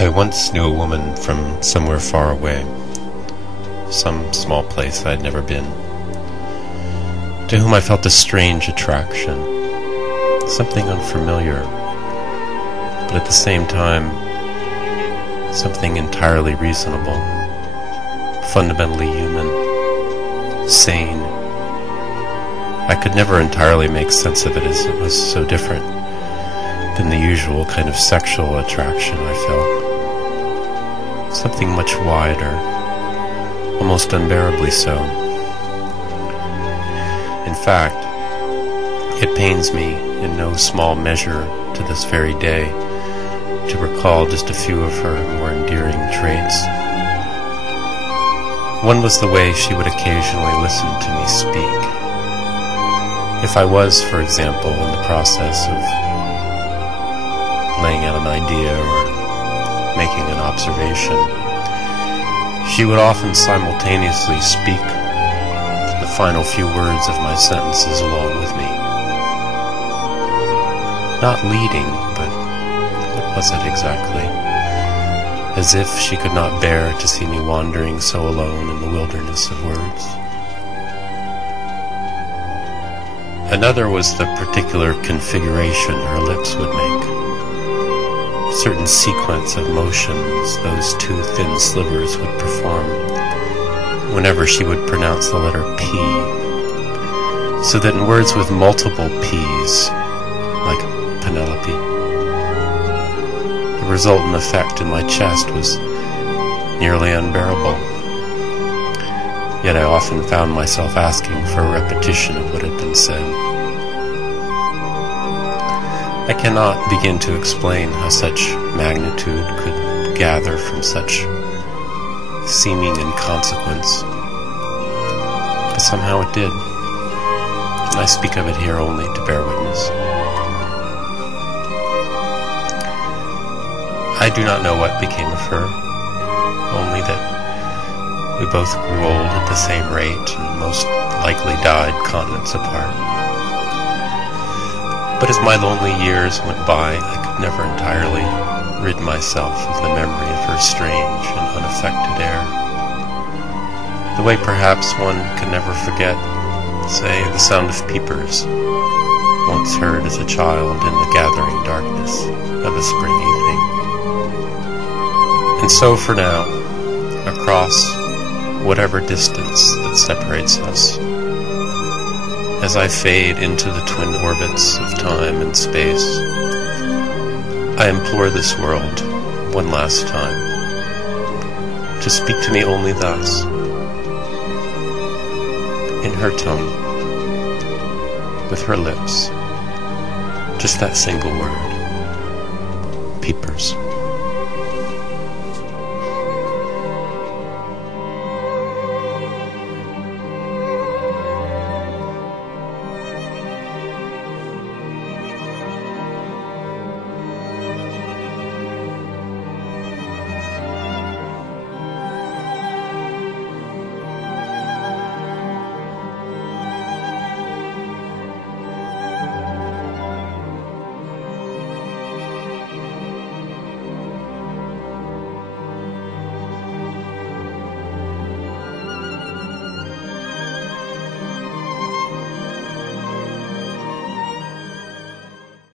I once knew a woman from somewhere far away, some small place I had never been, to whom I felt a strange attraction, something unfamiliar, but at the same time, something entirely reasonable, fundamentally human, sane. I could never entirely make sense of it, as it was so different than the usual kind of sexual attraction I felt. Something much wider, almost unbearably so. In fact, it pains me in no small measure to this very day to recall just a few of her more endearing traits. One was the way she would occasionally listen to me speak. If I was, for example, in the process of laying out an idea or making an observation, she would often simultaneously speak the final few words of my sentences along with me. Not leading, but what was it exactly? As if she could not bear to see me wandering so alone in the wilderness of words. Another was the particular configuration her lips would make. Certain sequence of motions those two thin slivers would perform whenever she would pronounce the letter P, so that in words with multiple P's, like Penelope, the resultant effect in my chest was nearly unbearable. Yet I often found myself asking for a repetition of what had been said. I cannot begin to explain how such magnitude could gather from such seeming inconsequence, but somehow it did, and I speak of it here only to bear witness. I do not know what became of her, only that we both grew old at the same rate and most likely died continents apart. But as my lonely years went by, I could never entirely rid myself of the memory of her strange and unaffected air. The way perhaps one can never forget, say, the sound of Peepers, once heard as a child in the gathering darkness of a spring evening. And so for now, across whatever distance that separates us, as I fade into the twin orbits of time and space, I implore this world, one last time, to speak to me only thus, in her tone, with her lips, just that single word, Peepers.